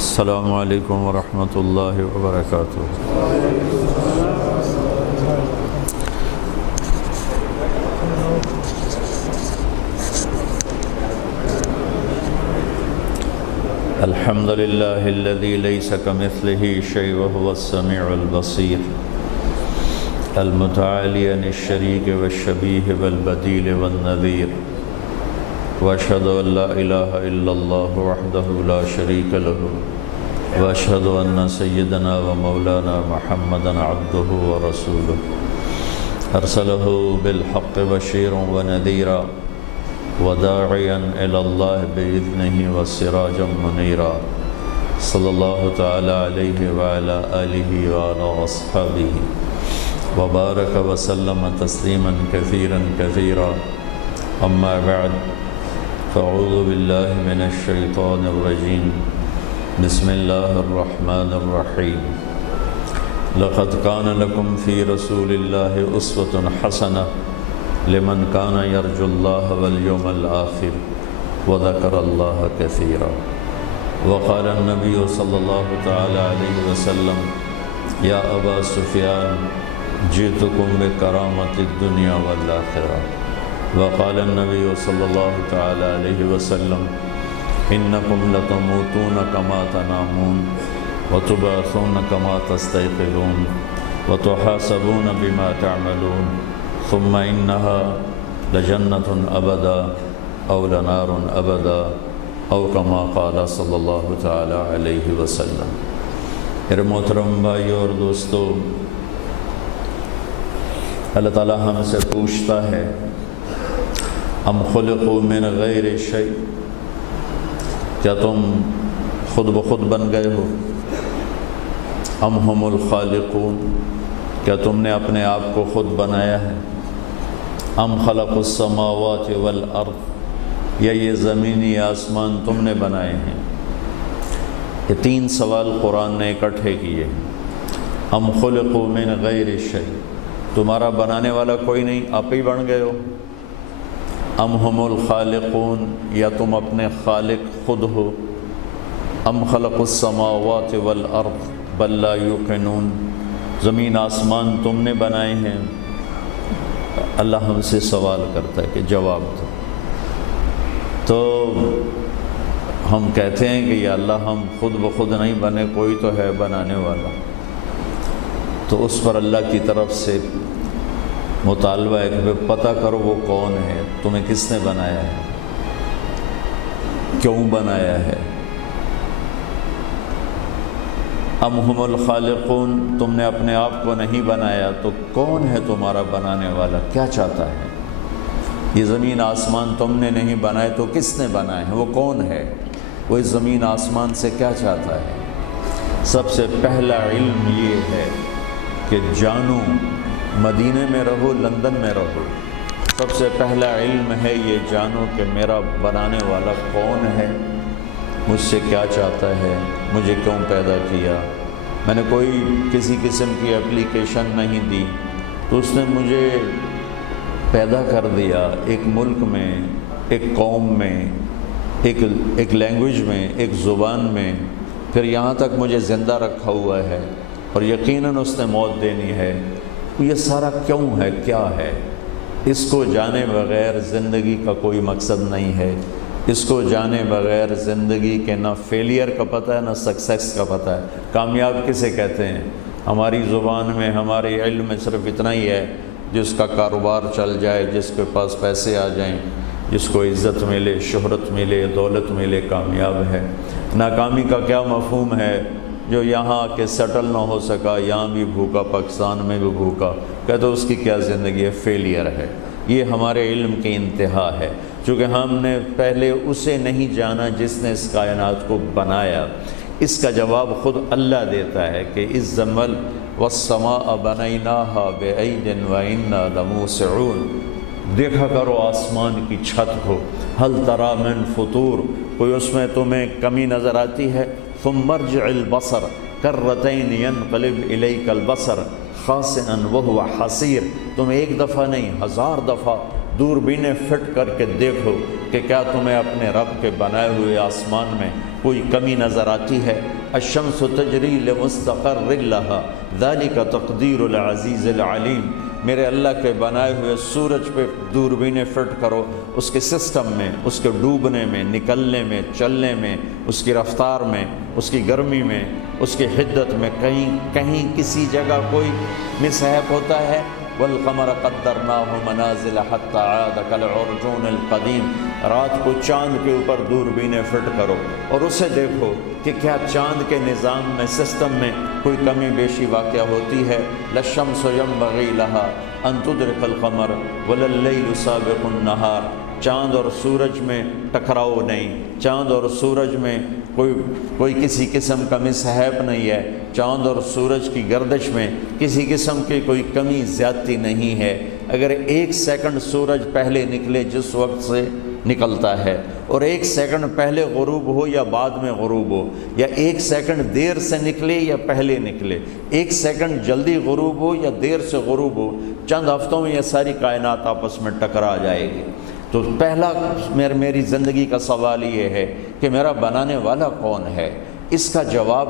السلام علیکم ورحمۃ اللہ وبرکاتہ۔ الحمد للہ الذی لیس کمثلہ شیء وہو السمیع البصیر المتعالی عن الشریک والشبیہ والبدیل والنظیر، واشہد ان لا الہ الا اللہ وحدہ لا شریک لہ، واشہد ان سیدنا و مولانا محمدا عبدہ ورسولہ، ارسلہ بالحق بشیرا ونذیرا وداعیا الی اللہ باذنہ وسراجا منیرا، صلی اللہ تعالی علیہ وعلی آلہ وعلی اصحابہ وبارک وسلم تسلیما کثیرا کثیرا، اما بعد فاعوذ باللہ من الشیطان الرجیم، بسم اللہ الرحمن الرحیم۔ لقد کان لکم فی رسول اللہ اسوۃ حسنہ لمن کان یرجو اللہ والیوم الآخر وذکر اللہ کثیرا۔ وقال النبی صلی اللہ تعالی علیہ وسلم یا ابا سفیان جئتکم بکرامۃ الدنیا والآخرہ۔ وقال النبی صلی اللہ تعالی علیہ وسلم انکم لتموتون کما تنامون وتبعثون کما تستيقظون وتحاسبون بما تعملون ثم انها لجنۃ ابدا او لنار ابدا او کما قال صلی اللہ تعالی علیہ وسلم۔ میرے محترم بھائی اور دوستو، اللہ تعالیٰ ہم سے پوچھتا ہے ام خلقوا من غیر شیء، کیا تم خود بخود بن گئے ہو؟ ام ہم الخالقون، کیا تم نے اپنے آپ کو خود بنایا ہے؟ ام خلق السماوات والارض، یا یہ زمینی آسمان تم نے بنائے ہیں؟ یہ تین سوال قرآن نے اکٹھے کیے۔ ام خلقوا من غیر شیء، تمہارا بنانے والا کوئی نہیں، آپ ہی بن گئے ہو۔ ام ہم الخالقون، یا تم اپنے خالق خود ہو۔ ام خلق السماوات والارض بل لا یوقنون، زمین آسمان تم نے بنائے ہیں۔ اللہ ہم سے سوال کرتا ہے کہ جواب دو۔ تو ہم کہتے ہیں کہ یا اللہ ہم خود بخود نہیں بنے، کوئی تو ہے بنانے والا۔ تو اس پر اللہ کی طرف سے مطالبہ ہے کہ پتہ کرو وہ کون ہے، تمہیں کس نے بنایا ہے، کیوں بنایا ہے۔ ام ہم الخالقون، تم نے اپنے آپ کو نہیں بنایا تو کون ہے تمہارا بنانے والا، کیا چاہتا ہے؟ یہ زمین آسمان تم نے نہیں بنائے تو کس نے بنائے ہیں، وہ کون ہے، وہ اس زمین آسمان سے کیا چاہتا ہے؟ سب سے پہلا علم یہ ہے کہ جانو، مدینے میں رہو لندن میں رہو، سب سے پہلا علم ہے یہ جانو کہ میرا بنانے والا کون ہے، مجھ سے کیا چاہتا ہے، مجھے کیوں پیدا کیا۔ میں نے کوئی کسی قسم کی اپلیکیشن نہیں دی، تو اس نے مجھے پیدا کر دیا ایک ملک میں، ایک قوم میں، ایک لینگویج میں، ایک زبان میں، پھر یہاں تک مجھے زندہ رکھا ہوا ہے، اور یقیناً اس نے موت دینی ہے۔ یہ سارا کیوں ہے، کیا ہے؟ اس کو جانے بغیر زندگی کا کوئی مقصد نہیں ہے۔ اس کو جانے بغیر زندگی کے نہ فیلئر کا پتہ ہے نہ سکسیس کا پتہ ہے۔ کامیاب کسے کہتے ہیں؟ ہماری زبان میں، ہمارے علم میں صرف اتنا ہی ہے جس کا کاروبار چل جائے، جس کے پاس پیسے آ جائیں، جس کو عزت ملے، شہرت ملے، دولت ملے، کامیاب ہے۔ ناکامی کا کیا مفہوم ہے؟ جو یہاں کے سیٹل نہ ہو سکا، یہاں بھی بھوکا، پاکستان میں بھی بھوکا، کہتے اس کی کیا زندگی ہے، فیلئر ہے۔ یہ ہمارے علم کی انتہا ہے، چونکہ ہم نے پہلے اسے نہیں جانا جس نے اس کائنات کو بنایا۔ اس کا جواب خود اللہ دیتا ہے کہ اس زمل والسماء بنیناها بعید وإنا لموسعون، دیکھا کرو آسمان کی چھت کو، ہل تری من فطور، کوئی اس میں تمہیں کمی نظر آتی ہے؟ ثم ارجع البصر کرتین ینقلب الیک البصر خاسئا وهو حسیر، تم ایک دفعہ نہیں 1000 دفعہ دوربینیں فٹ کر کے دیکھو کہ کیا تمہیں اپنے رب کے بنائے ہوئے آسمان میں کوئی کمی نظر آتی ہے؟ الشمس تجری لمستقر لها ذلك تقدیر العزیز العلیم، میرے اللہ کے بنائے ہوئے سورج پہ دوربینیں فٹ کرو، اس کے سسٹم میں، اس کے ڈوبنے میں، نکلنے میں، چلنے میں، اس کی رفتار میں، اس کی گرمی میں، اس کی حدت میں کہیں کسی جگہ کوئی مسحب ہوتا ہے؟ والقمر قدرناہ منازل حتی عاد کالعرجون القدیم، رات کو چاند کے اوپر دوربینیں فٹ کرو اور اسے دیکھو کہ کیا چاند کے نظام میں، سسٹم میں کوئی کمی بیشی واقع ہوتی ہے؟ للشمس ينبغي لها ان تدرك القمر ولا الليل سابق النهار، چاند اور سورج میں ٹکراؤ نہیں، چاند اور سورج میں کوئی کسی قسم کا مسحب نہیں ہے، چاند اور سورج کی گردش میں کسی قسم کی کوئی کمی زیادتی نہیں ہے۔ اگر ایک سیکنڈ سورج پہلے نکلے جس وقت سے نکلتا ہے، اور ایک سیکنڈ پہلے غروب ہو یا بعد میں غروب ہو، یا ایک سیکنڈ دیر سے نکلے یا پہلے نکلے، ایک سیکنڈ جلدی غروب ہو یا دیر سے غروب ہو، چند ہفتوں میں یہ ساری کائنات آپس میں ٹکرا جائے گی۔ تو پہلا میری زندگی کا سوال یہ ہے کہ میرا بنانے والا کون ہے؟ اس کا جواب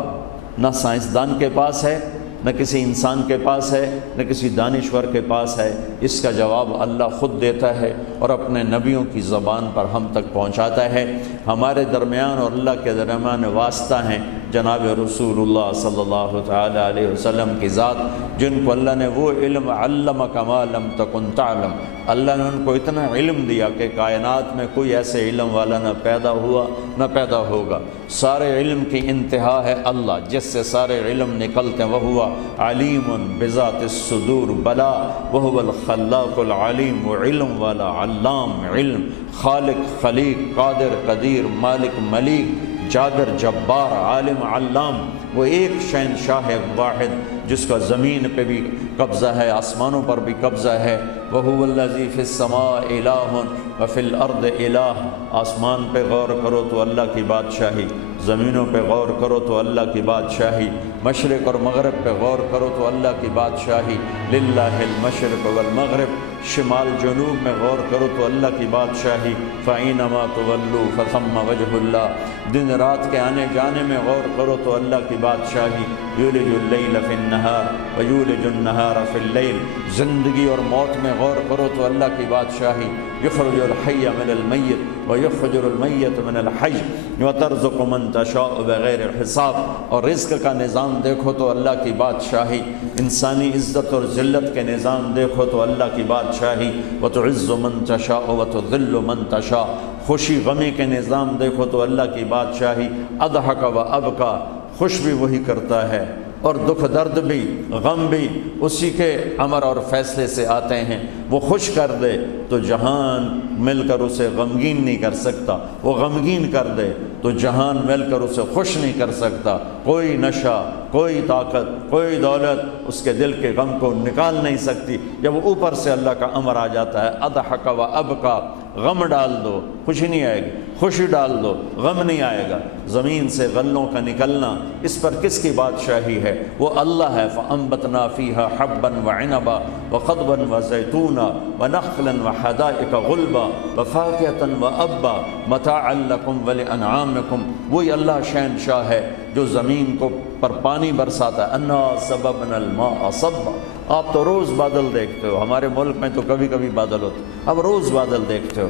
نہ سائنسدان کے پاس ہے، نہ کسی انسان کے پاس ہے، نہ کسی دانشور کے پاس ہے۔ اس کا جواب اللہ خود دیتا ہے اور اپنے نبیوں کی زبان پر ہم تک پہنچاتا ہے۔ ہمارے درمیان اور اللہ کے درمیان واسطہ ہیں جناب رسول اللہ صلی اللہ تعالی علیہ وسلم کی ذات، جن کو اللہ نے وہ علم علمک ما لم تکن تعلم، اللہ نے ان کو اتنا علم دیا کہ کائنات میں کوئی ایسے علم والا نہ پیدا ہوا نہ پیدا ہوگا۔ سارے علم کی انتہا ہے اللہ، جس سے سارے علم نکلتے ہیں، وہ ہوا علیم بذات الصدور، بلا وہ الخلاق العلیم، وہ علم والا، علام، علم، خالق، خلیق، قادر، قدیر، مالک، ملیک، جابر، جبار، عالم، علام، وہ ایک شہنشاہ واحد جس کا زمین پہ بھی قبضہ ہے، آسمانوں پر بھی قبضہ ہے۔ وَهُوَ الَّذِي فِي السَّمَاءِ إِلَٰهٌ وَفِي الْأَرْضِ إِلَٰهٌ، آسمان پہ غور کرو تو اللہ کی بادشاہی، زمینوں پہ غور کرو تو اللہ کی بادشاہی، مشرق اور مغرب پہ غور کرو تو اللہ کی بادشاہی، لِلَّهِ الْمَشْرِقُ وَالْمَغْرِبُ، شمال جنوب میں غور کرو تو اللہ کی بادشاہی، فَأَيْنَمَا تُوَلُّوا فَثَمَّ وَجْهُ اللَّهِ، دن رات کے آنے جانے میں غور کرو تو اللہ کی بادشاہی، یولج اللیل فی النہار ویولج النہار فی اللیل، زندگی اور موت میں غور کرو تو اللہ کی بادشاہی، یخرج الحی من المیت ویخرج المیت من الحی وترزق من تشاء بغیر حساب، اور رزق کا نظام دیکھو تو اللہ کی بادشاہی، انسانی عزت اور ذلت کے نظام دیکھو تو اللہ کی بادشاہی، وتعز من تشاء وتذل من تشاء، خوشی غمی کے نظام دیکھو تو اللہ کی بادشاہی، اضحک و ابکا، خوش بھی وہی کرتا ہے اور دکھ درد بھی، غم بھی اسی کے امر اور فیصلے سے آتے ہیں۔ وہ خوش کر دے تو جہان مل کر اسے غمگین نہیں کر سکتا، وہ غمگین کر دے تو جہان مل کر اسے خوش نہیں کر سکتا۔ کوئی نشہ، کوئی طاقت، کوئی دولت اس کے دل کے غم کو نکال نہیں سکتی۔ جب اوپر سے اللہ کا امر آ جاتا ہے، اضحک و ابکا، غم ڈال دو خوشی نہیں آئے گی، خوشی ڈال دو غم نہیں آئے گا۔ زمین سے غلوں کا نکلنا، اس پر کس کی بادشاہی ہے؟ وہ اللہ ہے۔ فَأَنبَتْنَا فِيهَا حَبًّا وَعِنَبًا وَقَضْبًا وَزَيْتُونًا وَنَخْلًا وَحَدَائِقَ غُلْبًا وَفَاكِهَةً وَأَبًّا مَتَاعًا لَكُمْ وَلِأَنْعَامِكُمْ، وہی اللہ شہنشاہ ہے جو زمین کو پر پانی برساتا ہے۔ اَنَّا صَبَبْنَا الْمَاءَ صَبًّا، آپ تو روز بادل دیکھتے ہو، ہمارے ملک میں تو کبھی کبھی بادل ہوتے، اب روز بادل دیکھتے ہو،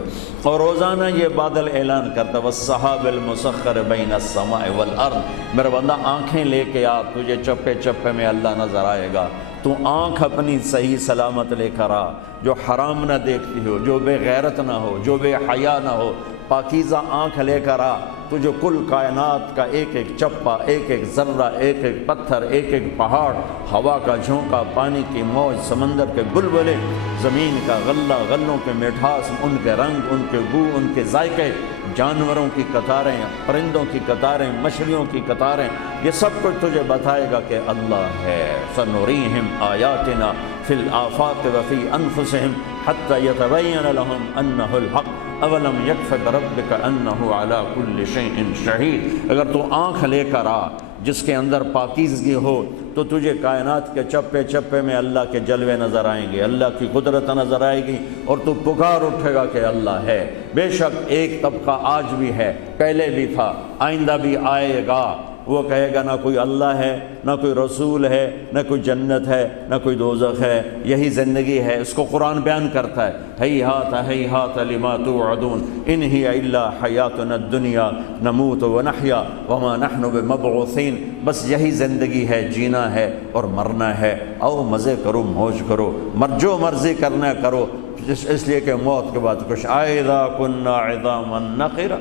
اور روزانہ یہ بادل اعلان کرتا ہے وَالسَّحَابِ الْمُسَخَّرِ بَيْنَ السَّمَاءِ وَالْأَرْضِ، میرا بندہ آنکھیں لے کے آ، تجھے چپے چپے میں اللہ نظر آئے گا۔ تو آنکھ اپنی صحیح سلامت لے کر آ، جو حرام نہ دیکھتی ہو، جو بے غیرت نہ ہو، جو بے حیا نہ ہو، پاکیزہ آنکھ لے کر آ، تو جو کل کائنات کا ایک ایک چپا، ایک ایک ذرہ، ایک ایک پتھر، ایک ایک پہاڑ، ہوا کا جھونکا، پانی کی موج، سمندر کے بلبلے، زمین کا غلہ، غلوں کے مٹھاس، ان کے رنگ، ان کے بو، ان کے ذائقے، جانوروں کی قطاریں، پرندوں کی قطاریں، مچھلیوں کی قطاریں، یہ سب کچھ تجھے بتائے گا کہ اللہ ہے۔ سَنُرِيهِمْ آيَاتِنَا فِي الْآفَاقِ وَفِي أَنفُسِهِمْ حَتَّى يَتَبَيَّنَ لَهُمْ أَنَّهُ الْحَقُّ اولم یکف بربک انہ علی کل شیء شہید، اگر تو آنکھ لے کر آ جس کے اندر پاکیزگی ہو تو تجھے کائنات کے چپے چپے میں اللہ کے جلوے نظر آئیں گے، اللہ کی قدرت نظر آئے گی، اور تو پکار اٹھے گا کہ اللہ ہے۔ بے شک ایک طبقہ آج بھی ہے پہلے بھی تھا، آئندہ بھی آئے گا۔ وہ کہے گا نہ کوئی اللہ ہے، نہ کوئی رسول ہے، نہ کوئی جنت ہے، نہ کوئی دوزخ ہے، یہی زندگی ہے۔ اس کو قرآن بیان کرتا ہے، ہیہات لما توعدون ان ہی الا حیاتنا الدنیا نموت ونحیا وما نحن بمبعوثین۔ بس یہی زندگی ہے، جینا ہے اور مرنا ہے۔ آؤ مزے کرو، موج کرو، جو مرضی کرنا کرو، اس لیے کہ موت کے بعد کچھ اذا کنا عظاما نخرا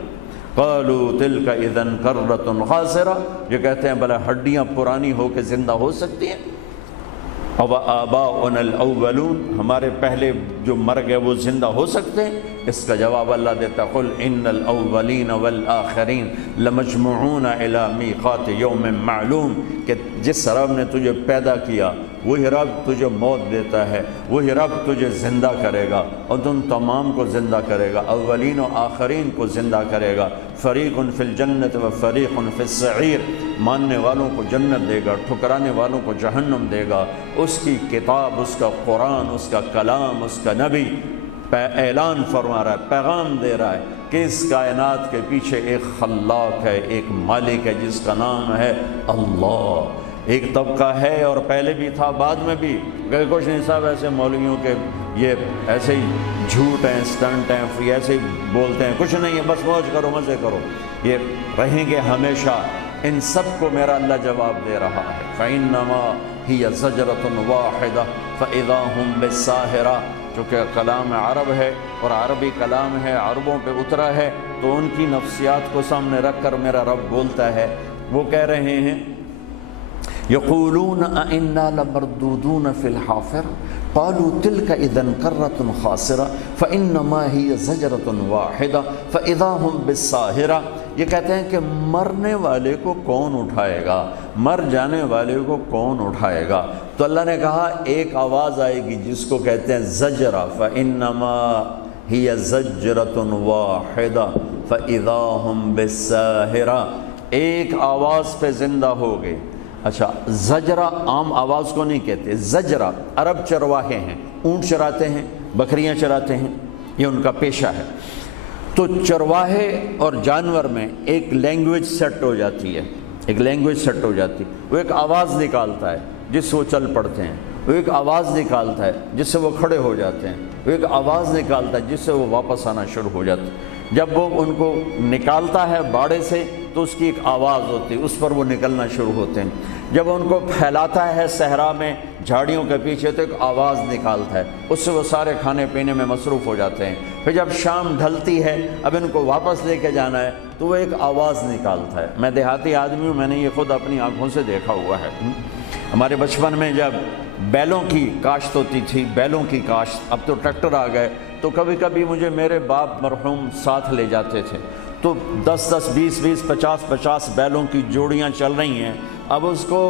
قالوا تلک اذا کرۃ خاسرہ۔ یہ کہتے ہیں بھلا ہڈیاں پرانی ہو کے زندہ ہو سکتی ہیں؟ اب آباؤنا الاولون، ہمارے پہلے جو مر گئے وہ زندہ ہو سکتے ہیں؟ اس کا جواب اللہ دیتا قل ان الاولین والآخرین لمجموعون الی میقات یوم معلوم، کہ جس رب نے تجھے پیدا کیا وہی رب تجھے موت دیتا ہے، وہی رب تجھے زندہ کرے گا اور تم تمام کو زندہ کرے گا، اولین و آخرین کو زندہ کرے گا۔ فریق فی الجنت و فریق فی السعیر، ماننے والوں کو جنت دے گا، ٹھکرانے والوں کو جہنم دے گا۔ اس کی کتاب، اس کا قرآن، اس کا کلام، اس کا نبی اعلان فرما رہا ہے، پیغام دے رہا ہے کہ اس کائنات کے پیچھے ایک خلاق ہے، ایک مالک ہے جس کا نام ہے اللہ۔ ایک طبقہ ہے اور پہلے بھی تھا، بعد میں بھی، کہ کچھ نہیں صاحب ایسے مولویوں کے یہ ایسے ہی جھوٹ ہیں، سٹنٹ ہیں، ایسے ہی بولتے ہیں، کچھ نہیں ہے، بس موج کرو، مزے کرو، یہ رہیں گے ہمیشہ۔ ان سب کو میرا اللہ جواب دے رہا ہے فَإِنَّمَا هِيَ زَجْرَةٌ وَاحِدَةٌ فَإِذَا هُمْ بِالسَّاهِرَةِ۔ چونکہ کلام عرب ہے اور عربی کلام ہے، عربوں پہ اترا ہے، تو ان کی نفسیات کو سامنے رکھ کر میرا رب بولتا ہے۔ وہ کہہ رہے ہیں یقولون أَإِنَّا لَمَرْدُودُونَ فِي الْحَافِرَةِ قَالُوا تِلْكَ إِذًا كَرَّةٌ خَاسِرَةٌ فَإِنَّمَا هِيَ زَجْرَةٌ وَاحِدَةٌ فَإِذَا هُمْ بِالسَّاهِرَةِ۔ یہ کہتے ہیں کہ مرنے والے کو کون اٹھائے گا، مر جانے والے کو کون اٹھائے گا؟ تو اللہ نے کہا ایک آواز آئے گی جس کو کہتے ہیں زجرہ، فَإِنَّمَا هِيَ زَجْرَةٌ وَاحِدَةٌ فَإِذَا هُمْ بِالسَّاهِرَةِ، ایک آواز پہ زندہ ہو گئے۔ اچھا، زجرہ عام آواز کو نہیں کہتے، زجرہ عرب چرواہے ہیں، اونٹ چراتے ہیں، بکریاں چراتے ہیں، یہ ان کا پیشہ ہے۔ تو چرواہے اور جانور میں ایک لینگویج سیٹ ہو جاتی ہے، ایک لینگویج سیٹ ہو جاتی ہے، وہ ایک آواز نکالتا ہے جس سے وہ چل پڑتے ہیں، وہ ایک آواز نکالتا ہے جس سے وہ کھڑے ہو جاتے ہیں، وہ ایک آواز نکالتا ہے جس سے وہ واپس آنا شروع ہو جاتے ہیں۔ جب وہ ان کو نکالتا ہے باڑے سے تو اس کی ایک آواز ہوتی ہے، اس پر وہ نکلنا شروع ہوتے ہیں۔ جب ان کو پھیلاتا ہے صحرا میں جھاڑیوں کے پیچھے تو ایک آواز نکالتا ہے، اس سے وہ سارے کھانے پینے میں مصروف ہو جاتے ہیں۔ پھر جب شام ڈھلتی ہے، اب ان کو واپس لے کے جانا ہے تو وہ ایک آواز نکالتا ہے۔ میں دیہاتی آدمی ہوں، میں نے یہ خود اپنی آنکھوں سے دیکھا ہوا ہے۔ ہمارے بچپن میں جب بیلوں کی کاشت ہوتی تھی، بیلوں کی کاشت، اب تو ٹریکٹر آ گئے، تو کبھی کبھی مجھے میرے باپ مرحوم ساتھ لے جاتے تھے، تو 10-10 20-20 50-50 بیلوں کی جوڑیاں چل رہی ہیں۔ اب اس کو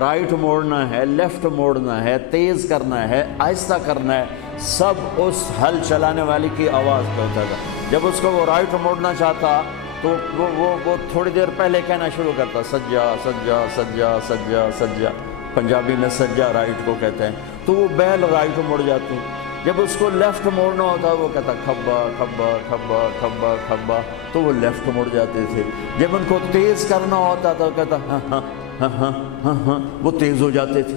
رائٹ موڑنا ہے، لیفٹ موڑنا ہے، تیز کرنا ہے، آہستہ کرنا ہے، سب اس ہل چلانے والی کی آواز پہ ہوتا تھا۔ جب اس کو وہ رائٹ موڑنا چاہتا تو وہ تھوڑی دیر پہلے کہنا شروع کرتا، سجا سجا سجا سجا سجا، پنجابی میں سجا رائٹ کو کہتے ہیں، تو وہ بیل رائٹ مڑ جاتی۔ جب اس کو لیفٹ موڑنا ہوتا وہ کہتا کھبا کھبا کھبا کھبا کھبا، تو وہ لیفٹ مڑ جاتے تھے۔ جب ان کو تیز کرنا ہوتا تھا کہتا ہاں ہاں ہاں ہاں ہاں ہاں، وہ تیز ہو جاتے تھے۔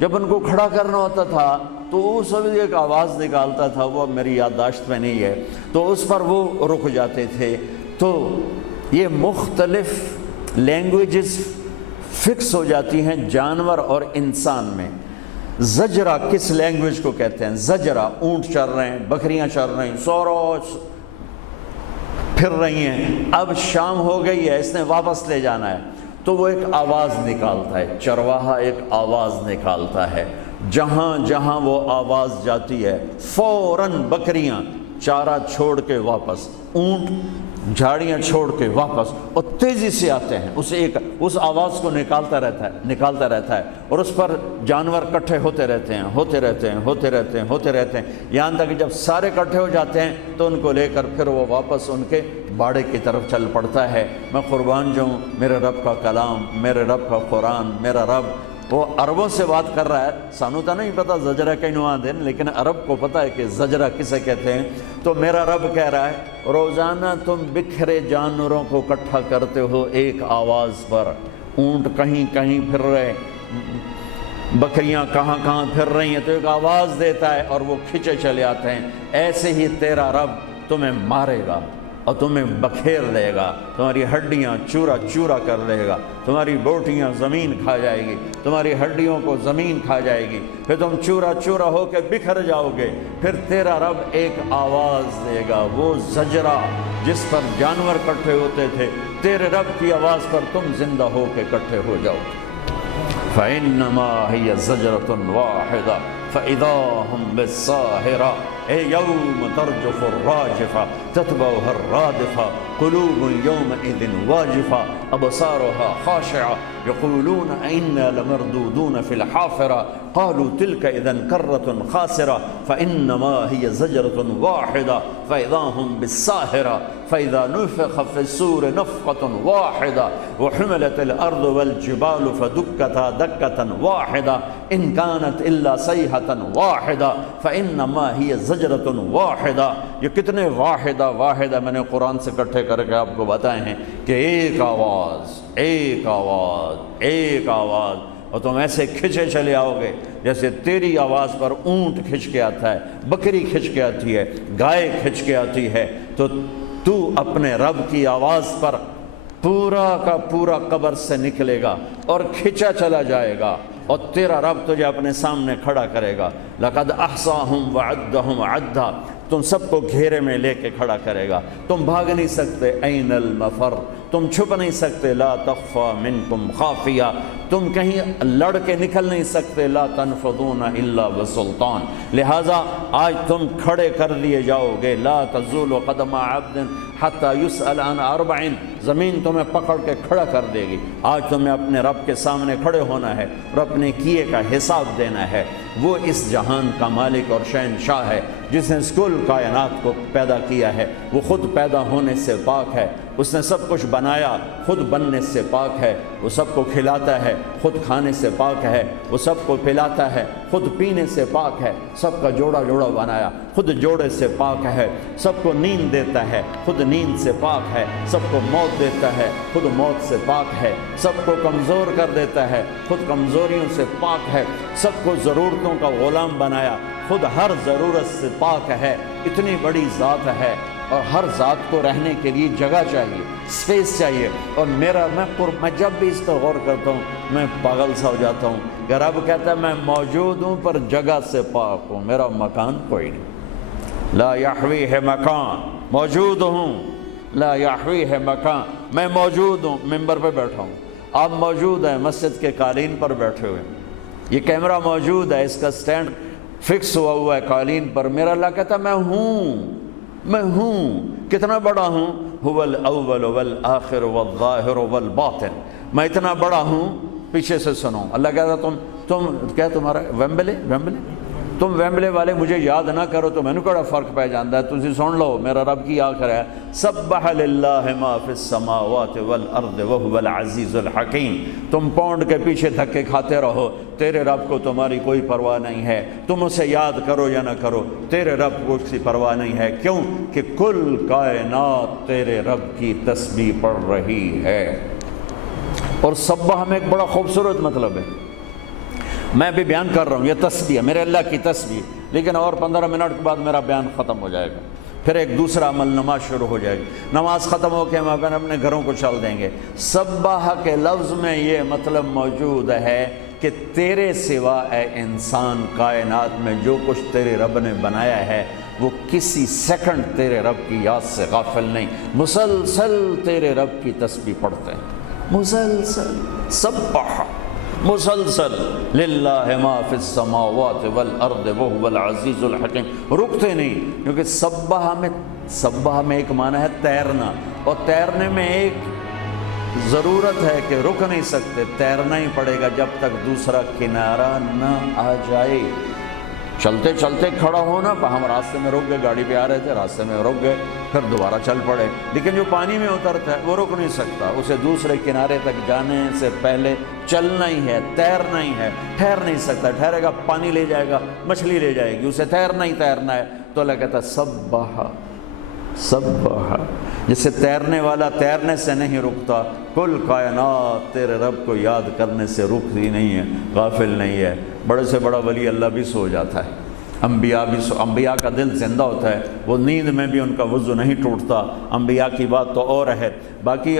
جب ان کو کھڑا کرنا ہوتا تھا تو وہ سب ایک آواز نکالتا تھا، وہ میری یادداشت میں نہیں ہے، تو اس پر وہ رک جاتے تھے۔ تو یہ مختلف لینگویجز فکس ہو جاتی ہیں جانور اور انسان میں۔ زجرہ کس لینگویج کو کہتے ہیں؟ زجرہ، اونٹ چر رہے ہیں، بکریاں چر رہی ہیں، سوروس پھر رہی ہیں، اب شام ہو گئی ہے، اس نے واپس لے جانا ہے، تو وہ ایک آواز نکالتا ہے، چرواہا ایک آواز نکالتا ہے، جہاں جہاں وہ آواز جاتی ہے فوراً بکریاں چارہ چھوڑ کے واپس، اونٹ جھاڑیاں چھوڑ کے واپس، اور تیزی سے آتے ہیں، اس آواز کو نکالتا رہتا ہے، اور اس پر جانور کٹھے ہوتے رہتے ہیں، یہاں تک کہ جب سارے کٹھے ہو جاتے ہیں تو ان کو لے کر پھر وہ واپس ان کے باڑے کی طرف چل پڑتا ہے۔ میں قربان جاؤں، میرے رب کا کلام، میرے رب کا قرآن، میرا رب وہ عربوں سے بات کر رہا ہے، سانو تو نہیں پتا زجرہ کینوں آدھیں، لیکن عرب کو پتا ہے کہ زجرہ کسے کہتے ہیں۔ تو میرا رب کہہ رہا ہے روزانہ تم بکھرے جانوروں کو اکٹھا کرتے ہو ایک آواز پر، اونٹ کہیں کہیں پھر رہے، بکریاں کہاں کہاں پھر رہی ہیں، تو ایک آواز دیتا ہے اور وہ کھچے چلے آتے ہیں۔ ایسے ہی تیرا رب تمہیں مارے گا اور تمہیں بکھیر دے گا، تمہاری ہڈیاں چورا چورا کر دے گا، تمہاری بوٹیاں زمین کھا جائے گی، تمہاری ہڈیوں کو زمین کھا جائے گی، پھر تم چورا چورا ہو کے بکھر جاؤ گے۔ پھر تیرا رب ایک آواز دے گا، وہ زجرہ جس پر جانور کٹھے ہوتے تھے، تیرے رب کی آواز پر تم زندہ ہو کے کٹھے ہو جاؤ۔ فَإِنَّمَا هِيَ زَجْرَةٌ وَاحِدَةٌ فَإِذَا هُمْ بِالسَّاهِرَةِ يَوْمَ تَرْجُفُ الرَّاجِفَةُ تَتْبَعُهَا الرَّادِفَةُ قُلُوبٌ يَوْمَئِذٍ وَاجِفَةٌ أَبْصَارُهَا خَاشِعَةٌ يَقُولُونَ أَإِنَّا لَمَرْدُودُونَ فِي الْحَافِرَةِ قالوا تلك إذن كرة خاسرة فإنما هي زجرة واحدة فإذا هم بالساهرة فإذا نفخ في الصور نفخة واحدة وحملت الأرض والجبال فدكتا دكة واحدة إن كانت إلا صيحة واحدة فإنما هي زجرة واحدة۔ یہ کتنے واحدہ میں نے قرآن سے اکٹھے کر کے آپ کو بتائے ہیں کہ ایک آواز ایک آواز ایک آواز، اور تم ایسے کھچے چلے آؤ گے جیسے تیری آواز پر اونٹ کھچ کے آتا ہے، بکری کھچ کے آتی ہے، گائے کھچ کے آتی ہے، تو اپنے رب کی آواز پر پورا کا پورا قبر سے نکلے گا اور کھچا چلا جائے گا، اور تیرا رب تجھے اپنے سامنے کھڑا کرے گا۔ لَقَدْ أَحْصَاهُمْ وَعَدَّهُمْ عَدًّا، تم سب کو گھیرے میں لے کے کھڑا کرے گا، تم بھاگ نہیں سکتے، أَيْنَ الْمَفَرُّ، تم چھپ نہیں سکتے، لا تخفى منکم خافیہ، تم کہیں لڑ کے نکل نہیں سکتے، لا تنفذون الا بسلطان، لہٰذا آج تم کھڑے کر دیے جاؤ گے، لا تزول قدم عبد حتی یسأل عن اربع، زمین تمہیں پکڑ کے کھڑا کر دے گی۔ آج تمہیں اپنے رب کے سامنے کھڑے ہونا ہے اور اپنے کیے کا حساب دینا ہے۔ وہ اس جہان کا مالک اور شہنشاہ ہے جس نے اس کل کائنات کو پیدا کیا ہے، وہ خود پیدا ہونے سے پاک ہے، اس نے سب کچھ بنایا، خود بننے سے پاک ہے، وہ سب کو کھلاتا ہے، خود کھانے سے پاک ہے، وہ سب کو پلاتا ہے، خود پینے سے پاک ہے، سب کا جوڑا جوڑا بنایا، خود جوڑے سے پاک ہے، سب کو نیند دیتا ہے، خود نیند سے پاک ہے، سب کو موت دیتا ہے، خود موت سے پاک ہے، سب کو کمزور کر دیتا ہے، خود کمزوریوں سے پاک ہے، سب کو ضرورتوں کا غلام بنایا، خود ہر ضرورت سے پاک ہے۔ اتنی بڑی ذات ہے، اور ہر ذات کو رہنے کے لیے جگہ چاہیے، سپیس چاہیے، اور میں جب بھی اس پر غور کرتا ہوں میں پاگل سا ہو جاتا ہوں کہ رب کہتا ہے میں موجود ہوں پر جگہ سے پاک ہوں، میرا مکان کوئی نہیں، لا یحوی ہے مکان، موجود ہوں، لا یحوی ہے مکان، میں موجود ہوں، ممبر پہ بیٹھا ہوں، آپ موجود ہیں مسجد کے قالین پر بیٹھے ہوئے، یہ کیمرہ موجود ہے، اس کا سٹینڈ فکس ہوا ہے قالین پر، میرا اللہ کہتا ہے میں ہوں، کتنا بڑا ہوں، هو الاول والآخر والظاہر والباطن، میں اتنا بڑا ہوں، پیچھے سے سنو، اللہ کہتا تم کیا تمہارا ویمبلے تم ویمبلے والے مجھے یاد نہ کرو تو میں نے کہا فرق پہ جاندہ ہے، تسی سن لو، میرا رب کی آخر ہے سبح للہ ما فی السماوات والارض وهو العزیز الحکیم، تم پونڈ کے پیچھے دھکے کھاتے رہو، تیرے رب کو تمہاری کوئی پرواہ نہیں ہے، تم اسے یاد کرو یا نہ کرو، تیرے رب کو اس کی پرواہ نہیں ہے، کیوں کہ کل کائنات تیرے رب کی تسبیح پڑھ رہی ہے۔ اور سبح میں ایک بڑا خوبصورت مطلب ہے، میں بھی بیان کر رہا ہوں، یہ تسبیح ہے میرے اللہ کی تسبیح، لیکن اور 15 منٹ کے بعد میرا بیان ختم ہو جائے گا، پھر ایک دوسرا عمل نماز شروع ہو جائے گی، نماز ختم ہو کے ہم اپنے گھروں کو چل دیں گے۔ سبح کے لفظ میں یہ مطلب موجود ہے کہ تیرے سوا اے انسان کائنات میں جو کچھ تیرے رب نے بنایا ہے وہ کسی سیکنڈ تیرے رب کی یاد سے غافل نہیں، مسلسل تیرے رب کی تسبیح پڑھتے ہیں، مسلسل سبح، مسلسل للہ ما فی السماوات والارض وهو العزیز الحکیم، رکتے نہیں، کیونکہ سبح میں ایک معنی ہے تیرنا، اور تیرنے میں ایک ضرورت ہے کہ رک نہیں سکتے، تیرنا ہی پڑے گا جب تک دوسرا کنارہ نہ آ جائے۔ چلتے چلتے کھڑا ہونا، ہم راستے میں رک گئے، گاڑی پہ آ رہے تھے، راستے میں رک گئے، پھر دوبارہ چل پڑے، لیکن جو پانی میں اترتا ہے وہ رک نہیں سکتا، اسے دوسرے کنارے تک جانے سے پہلے چلنا ہی ہے، تیرنا ہی ہے، ٹھہر نہیں سکتا، ٹھہرے گا پانی لے جائے گا، مچھلی لے جائے گی، اسے تیرنا ہی تیرنا ہے۔ تو اللہ کہتا ہے سبح سبح، جسے تیرنے والا تیرنے سے نہیں رکتا، کل کائنات تیرے رب کو یاد کرنے سے رکتی نہیں ہے، غافل نہیں ہے۔ بڑے سے بڑا ولی اللہ بھی سو جاتا ہے، انبیاء کا دل زندہ ہوتا ہے، وہ نیند میں بھی ان کا وضو نہیں ٹوٹتا، انبیاء کی بات تو اور ہے۔ باقی